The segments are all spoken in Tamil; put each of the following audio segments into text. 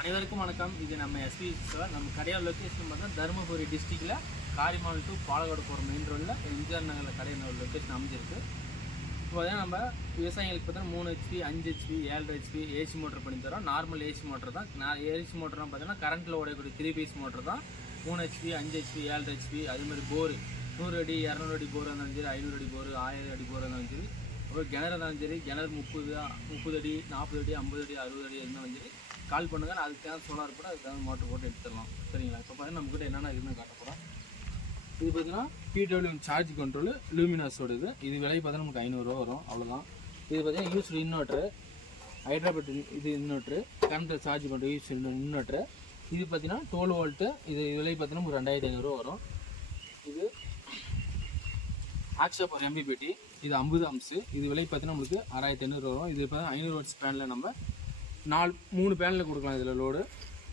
அனைவருக்கும் வணக்கம். இது நம்ம எஸ்பி சார். நம்ம கடையோட லொக்கேஷன் பார்த்தா தருமபுரி டிஸ்ட்ரிக்டில் காரிமால் டு பாலக்காடு போகிற மெயின் ரோடில் எம்ஜிஆர் நகரில் கடையோட லொக்கேஷன் அமைஞ்சிருக்கு. இப்போ பார்த்தீங்கன்னா நம்ம விவசாயிகளுக்கு பார்த்தீங்கன்னா 3 HP 5 HP 7 HP AC motor பண்ணி தரோம். நார்மல் ஏசி மோட்டர் தான். ஏசி மோட்டர்லாம் பார்த்தீங்கன்னா கரண்ட்டில் ஓடக்கூடிய 3 பீஸ் மோட்டர் தான். 3 HP 5 HP 7 HP அதுமாதிரி போர் 100 அடி 200 அடி போர் இருந்தாலும் சரி, 500 அடி போர் 1000 அடி போர் இருந்தாலும் சரி, அப்புறம் கிணறு இருந்தாலும் சரி, கிணறு 30 அடி 40 அடி 50 அடி 60 அடி இருந்தாலும் சரி கால் பண்ணுங்கள். அதுக்கு தேவை சோலார் கூட அதுக்கு தேவை மோட்டர் போட்டு எடுத்துடலாம். சரிங்களா? இப்போ பார்த்தீங்கன்னா நம்மக்கிட்ட என்னென்ன இருக்குன்னு காட்ட போகிறோம். இது பார்த்தீங்கன்னா PWM சார்ஜ் கண்ட்ரோல் லூமினாஸோட இது விலை பார்த்தீங்கன்னா நமக்கு 500 ரூபா வரும், அவ்வளோதான். இது பார்த்தீங்கன்னா யூஸ்டு இன்வெர்ட்ரு, ஹைட்ராபேட் இது இன்வெர்ட்ரு, கரண்ட்டில் சார்ஜ் பண்ணுற யூஸ் இன்வெர்ட்ரு. இது பார்த்தீங்கன்னா 12 வோல்ட்டு. இது விலை பார்த்தீங்கன்னா நமக்கு 2500 ரூபா வரும். இது ஆக்ஷா ஒரு MPPT, இது 50 அம்ஸ். இது விலை பார்த்தீங்கன்னா நம்மளுக்கு 6500 வரும். இது பார்த்தீங்கன்னா 500 வாட்ஸ் பேனில் நம்ம 3 பேனில் கொடுக்கலாம். இதில் லோடு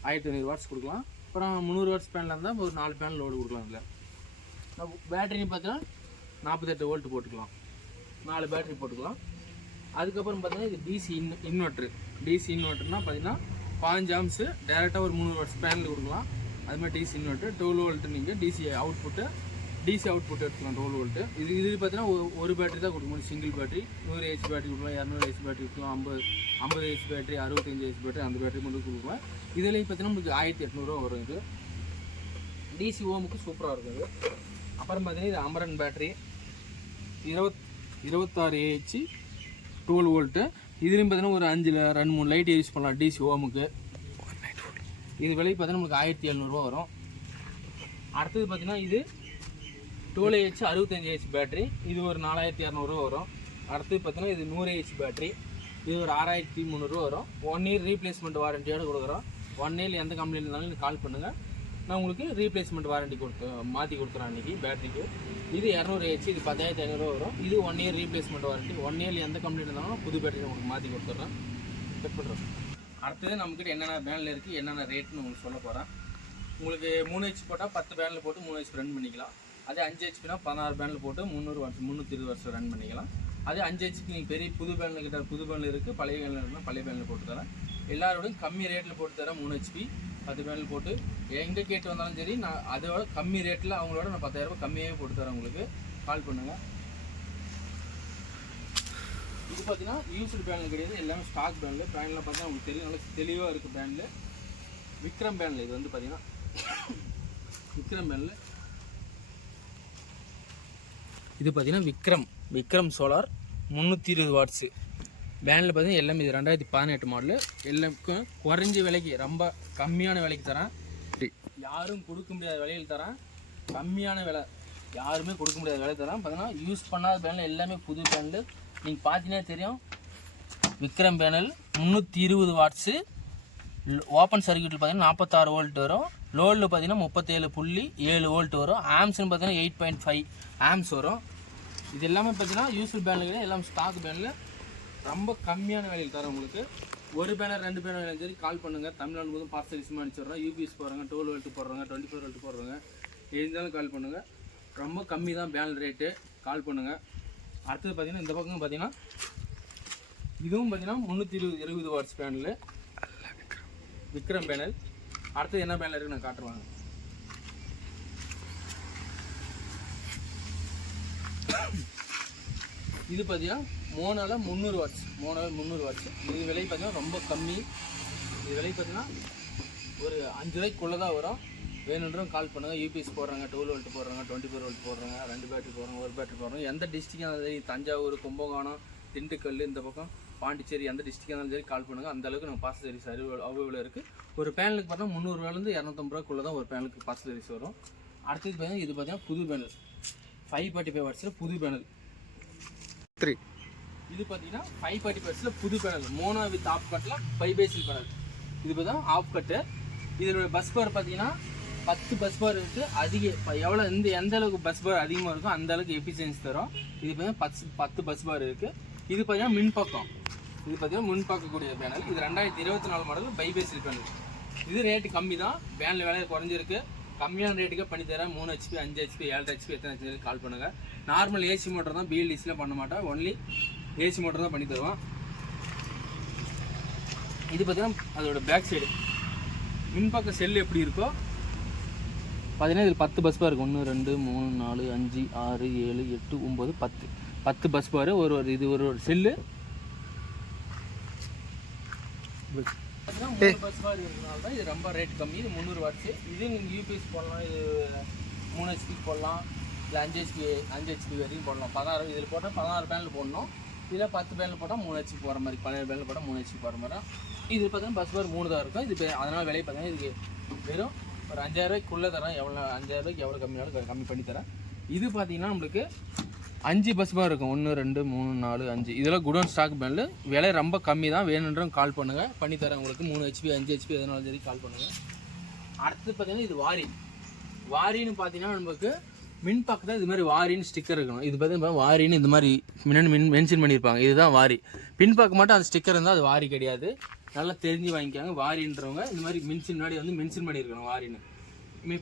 1500 வாட்ஸ் கொடுக்கலாம். அப்புறம் 300 வாட்ஸ் பேனில் இருந்தால் ஒரு 4 பேனல் லோடு கொடுக்கலாம். இதில் பேட்டரின்னு பார்த்தீங்கன்னா 48 வோல்ட் போட்டுக்கலாம், 4 பேட்டரி போட்டுக்கலாம். அதுக்கப்புறம் பார்த்தீங்கன்னா இது டிசி இன்வெர்ட்ரு. டிசி இன்வெர்ட்டர்னால் பார்த்தீங்கன்னா 15 ஆம்ஸு டேரெக்டாக ஒரு 300 வாட்ஸ் பேனில் கொடுக்கலாம். அது மாதிரி டிசி இன்வெர்ட்ரு 12 வோல்ட்டு. நீங்கள் டிசி அவுட்புட்டு எடுத்துக்கலாம் 12 வோல்ட்டு. இது பார்த்தீங்கன்னா ஒரு பேட்டரி தான் கொடுக்க முடியும். சிங்கிள் பேட்டரி 100 AC பேட்டரி கொடுக்கலாம், 200 AC பேட்டரி கொடுக்கலாம், 50 AC பேட்டரி, 65 AC பேட்டரி, அந்த பேட்டரி மட்டும் கொடுக்கலாம். இதுலேயும் பார்த்தீங்கன்னா உங்களுக்கு 1800 ரூபா வரும். இது டிசி ஓமுக்கு சூப்பராக இருக்குது. அப்புறம் பார்த்தீங்கன்னா இது அமரன் பேட்டரி 26 AH 12 வோல்ட்டு. இதுலேயும் பார்த்தீங்கன்னா ஒரு 2-3 லைட் யூஸ் பண்ணலாம் டிசி ஓமுக்கு. இது விலை பார்த்தீங்கன்னா உங்களுக்கு 1700 ரூபா வரும். அடுத்தது பார்த்தீங்கன்னா இது 12 AH 65 AH பேட்டரி. இது ஒரு 4200 ரூபா வரும். அடுத்து பார்த்தீங்கன்னா இது 100 AH பேட்டரி. இது ஒரு 6300 ரூபா வரும். 1 இயர் ரீப்ளேஸ்மெண்ட் வாரண்டியோடு கொடுக்குறோம். 1 இயர் எந்த கம்பெனியில் இருந்தாலும் நீங்கள் கால் பண்ணுங்கள், நான் உங்களுக்கு ரீப்ளேஸ்மெண்ட் வாரண்டி மாற்றி கொடுக்குறேன் அன்றைக்கி பேட்டரிக்கு. இது 200 AH, இது 10500 ரூபா வரும். இது 1 இயர் ரீப்ளேஸ்மெண்ட் வாரண்டி. 1 இயர் எந்த கம்பெனியில் இருந்தாலும் புது பேட்டரி உங்களுக்கு மாற்றி கொடுத்துட்றேன். செக் பண்ணுறோம். அடுத்தது நம்மக்கிட்ட என்னென்ன பேனில் இருக்குது, என்னென்ன ரேட்டுன்னு உங்களுக்கு சொல்ல போகிறேன். உங்களுக்கு 3 HP போட்டால் 10 பேனில் போட்டு 3 HP ரன் பண்ணிக்கலாம். அதே 5 HPனா 16 பேனில் போட்டு 320 வருஷம் ரன் பண்ணிக்கலாம். அதே 5 HP நீங்கள் பெரிய புது பேனில் கிட்ட புது பேனில் இருக்குது, பழைய பேனில் இருக்குன்னா பழைய பேனில் போட்டு தரேன். எல்லாரோடையும் கம்மி ரேட்டில் போட்டு தரேன். 3 HP 10 பேனில் போட்டு எங்கே கேட்டு வந்தாலும் சரி, நான் அதோட கம்மி ரேட்டில் அவங்களோட நான் 10,000 ரூபாய் கம்மியாகவே போட்டு தரேன். உங்களுக்கு கால் பண்ணுங்கள். இது பார்த்தீங்கன்னா யூஸ்டு பேனில் கிடையாது, எல்லாமே ஸ்டாக் பேனில். பேனில் பார்த்தீங்கன்னா உங்களுக்கு தெரியும், நல்லா தெளிவாக இருக்குது பேனில். விக்ரம் பேனில் இது வந்து பார்த்தீங்கன்னா விக்ரம் பேனில் இது பார்த்தீங்கன்னா விக்ரம் சோலார் 320 வாட்ஸு பேனில் பார்த்தீங்கன்னா எல்லாமே இது 2018 மாடலு. எல்லாருக்கும் குறைஞ்ச விலைக்கு ரொம்ப கம்மியான விலைக்கு தரேன். யாரும் கொடுக்க முடியாத விலையில் தரேன். கம்மியான விலை, யாருமே கொடுக்க முடியாத விலை தரேன். பார்த்தீங்கன்னா யூஸ் பண்ணாத பேனல் எல்லாமே புது பேனல். நீங்கள் பார்த்தீங்கன்னா தெரியும். Vikram panel 320 watts. ஓப்பன் சர்க்யூட்டில் பார்த்தீங்கன்னா 46 வோல்ட் வரும். லோடில் பார்த்தீங்கன்னா 37.7 வோல்ட் வரும். ஆம்ஸ்னு பார்த்தீங்கன்னா 8.5 ஆம்ஸ் வரும். இது எல்லாமே பார்த்தீங்கன்னா யூஸ்ஃபுல் பேனல் எல்லாம் ஸ்டாக் பேனில் ரொம்ப கம்மியான விலையில் தரேன் உங்களுக்கு. ஒரு பேனர் 2 பேனர் சரி கால் பண்ணுங்கள். தமிழ்நாடு போதும் பார்சல் விஷயமா அனுப்பிச்சிடுறோம். UPS போடுறாங்க, 12 வோல்ட் போடுறாங்க, 24 வோல்ட் போடுறாங்க. இருந்தாலும் கால் பண்ணுங்கள். ரொம்ப கம்மி தான் பேனல் ரேட்டு. கால் பண்ணுங்கள். அடுத்தது பார்த்தீங்கன்னா இந்த பக்கம் பார்த்தீங்கன்னா இதுவும் பார்த்தீங்கன்னா 320 வாட்ஸ் பேனல் விக்ரம் பேனல். அடுத்தது என்ன பேனல் இருக்குது நான் காட்டுருவாங்க. இது பார்த்தீங்கன்னா மோனால 300 வாட்ஸ். இது விலை பார்த்தீங்கன்னா ரொம்ப கம்மி. இது விலை பார்த்தீங்கன்னா ஒரு 5 ரூபாய்க்குள்ளே தான் வரும். வேணுன்றவங்க கால் பண்ணுங்கள். UPS போடுறாங்க, 12 வோல்ட் போடுறாங்க, 24 வோல்ட் போடுறாங்க, 2 பேட்டரி போடுறாங்க, 1 பேட்டரி போடுறாங்க. எந்த டிஸ்ட்ரிக்டாக இருந்தாலும் சரி, தஞ்சாவூர், கும்பகோணம், திண்டுக்கல், இந்த பக்கம் பாண்டிச்சேரி, எந்த டிஸ்ட்ரிக்டாக இருந்தாலும் சரி கால் பண்ணுங்கள். அந்தளவுக்கு நம்ம பார்சல் சர்வீஸ் அவைலபிளாக இருக்குது. ஒரு பேனலுக்கு பார்த்தா 300 ரூபாயிலேருந்து 250 ரூபாய்க்குள்ளே தான் ஒரு பேனலுக்கு பார்சல் சர்வீஸ் வரும். அடுத்தது பார்த்தீங்கன்னா இது பார்த்தீங்கன்னா புது பேனல் 545 வாட்ஸில் புது பேனல் 3. இது பார்த்தீங்கன்னா 545 வாட்ஸில் புது பேனல் மோனோ வித் ஆஃப் கட்டில் பைபேசில் பேனல். இது பார்த்தா ஆஃப் கட்டு. இதோட பஸ் பார் பார்த்தீங்கன்னா 10 பஸ் பார் இருக்குது. எவ்வளோ எந்த அளவுக்கு பஸ் பார் அதிகமாக இருக்கும் அந்த அளவுக்கு எஃபிஷியன்சி தரும். இது பார்த்தீங்கன்னா 10 பஸ் பார் இருக்குது. இது பார்த்தீங்கன்னா மின்பக்கம். இது பார்த்தீங்கன்னா முன்பக்கக்கூடிய பேனல். இது 2024 மாடல் பைபேசில் பேனல். இது ரேட்டு கம்மி தான். பேனில் விலை குறைஞ்சிருக்கு. கம்மியான ரேட்டுக்கே பண்ணித்தரேன். 3 HP 5 HP 7 HP எத்தனை HP கால் பண்ணுங்கள். நார்மல் ஏசி மோட்டர் தான், BLDCலாம் பண்ண மாட்டேன். ஒன்லி ஏசி மோட்டர் தான் பண்ணி தருவோம். இது பார்த்தீங்கன்னா அதோட பேக் சைடு மின்பக்க செல் எப்படி இருக்கோ பார்த்தீங்கன்னா இதில் 10 பஸ் பார் இருக்குது. 1 2 3 4 5 6 7 8 9 10 பஸ் பார். இது ஒரு செல்லு. பார்த்தீங்கன்னா 3 பஸ் பார் இருக்கிறதுனால தான் இது ரொம்ப ரேட் கம்மி. இது 300 வாட்ஸு. இது நீங்கள் யூபிஎஸ் போடலாம். இது 3 HP போடலாம், இல்லை 5 HP வரைக்கும் போடலாம். 16 இதில் போட்டால் 16 பேனல் போடணும். இதில் 10 பேனல் போட்டால் 3 HP போகிற மாதிரி, 17 பேனல் போட்டால் 3 HP போகிற மாதிரி. இது பார்த்தீங்கன்னா பஸ் பார் 3 தான் இருக்கும். இது அதனால் விலை பார்த்தீங்கன்னா இதுக்கு வெறும் ஒரு 5000 ரூபாய்க்குள்ளே தரேன். எவ்வளோ 5000 ரூபாய்க்கு எவ்வளோ கம்மியாலும் கம்மி பண்ணி தரேன். இது பார்த்தீங்கன்னா நம்மளுக்கு 5 பஸ் பார் இருக்கும். 1 2 3 4 5. இதெல்லாம் குடோன் ஸ்டாக் பேனல். விலை ரொம்ப கம்மி தான். வேணுன்றவங்க கால் பண்ணுங்கள், பண்ணித்தரேன் உங்களுக்கு. 3 HP 5 HP எதனாலும் சரி கால் பண்ணுங்கள். அடுத்து பார்த்தீங்கன்னா இது வாரின்னு பார்த்தீங்கன்னா நமக்கு மின் பக்கத்தில் இது மாதிரி வாரின்னு ஸ்டிக்கர் இருக்கணும். இது பார்த்தீங்கன்னா வாரின்னு இந்த மாதிரி மென்ஷன் பண்ணியிருப்பாங்க. இதுதான் வாரி. பின்பக்கம் மட்டும் அந்த ஸ்டிக்கர் இருந்தால் அது வாரி கிடையாது. நல்லா தெரிஞ்சு வாங்கிக்காங்க. வாரின்றவங்க இந்த மாதிரி முன்னாடி வந்து மென்ஷன் பண்ணியிருக்கணும் வாரின்னு.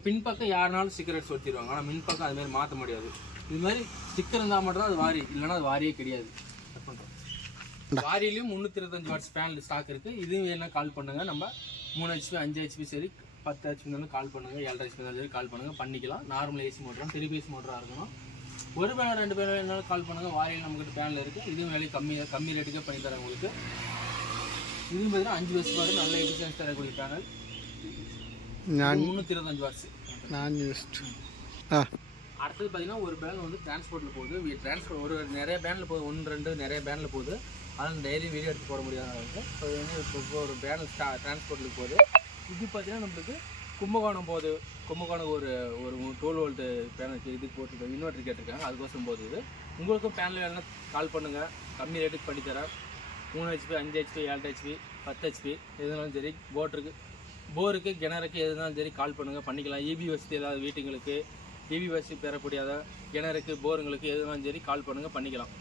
பின்பக்கம் யாருனாலும் ஸ்டிக்கர் எடுத்து சொல்லிடுவாங்க. ஆனால் மின்பக்கம் அது மாதிரி மாற்ற முடியாது. இது மாதிரி ஸ்டிக்கர் இருந்தால் மட்டும் தான் அது வாரி, இல்லைன்னா அது வாரியே கிடையாது. கட் பண்ணுறோம். வாரிலையும் 325 வாட்ஸ் பேனல் ஸ்டாக் இருக்குது. இதுவும் வேணால் கால் பண்ணுங்கள். நம்ம 3 HP 5 HP சரி 10 HP இருந்தாலும் கால் பண்ணுங்கள். 7.5 HP இருந்தாலும் சரி கால் பண்ணுங்கள், பண்ணிக்கலாம். நார்மல் ஏசி மோட்டராக 3 பேஸ் மோட்டராக இருக்கணும். ஒரு பேனல் 2 பேனல் வேணாலும் கால் பண்ணுங்கள். வாரியில் நம்மகிட்ட பேனல் இருக்குது. இதுவும் விலை கம்மி ரேட்டுக்கே பண்ணி தரேன் உங்களுக்கு. இதுவும் பார்த்தீங்கன்னா 5 பஸ் பார், நல்ல எஃபிஷியன்ஸ் தரக்கூடிய பேனல். 325 வாட்ஸ். அடுத்தது பார்த்தீங்கன்னா ஒரு பேனல் வந்து டிரான்ஸ்போர்ட்டில் போகுது. ஒரு நிறைய பேனில் போகுது. 1 2 நிறைய பேனில் போகுது. அதனால் டெய்லி வீடியோ எடுத்து போட முடியாத ஸோ இப்போ ஒரு பேனல் டிரான்ஸ்போர்ட்டில் போகுது. இது பார்த்தீங்கன்னா நம்மளுக்கு கும்பகோணம் போகுது. கும்பகோணம் ஒரு 12 வோல்ட்டு பேனல் இதுக்கு போட்டு இன்வெர்டர் கேட்டிருக்காங்க. அதுக்கோசம் போகுது. இது உங்களுக்கும் பேனல் வேணும்னா கால் பண்ணுங்கள், கம்மி ரேட்டுக்கு பண்ணித்தரேன். 3 HP 5 HP 7 HP 10 HP எதுனாலும் சரி. போருக்கு கிணறுக்கு எதுனாலும் சரி கால் பண்ணுங்கள், பண்ணிக்கலாம். EB வசதி ஏதாவது வீட்டுங்களுக்கு EB வசதி பெறக்கூடியதாக கிணறுக்கு போருங்களுக்கு எதுனாலும் சரி கால் பண்ணுங்கள், பண்ணிக்கலாம்.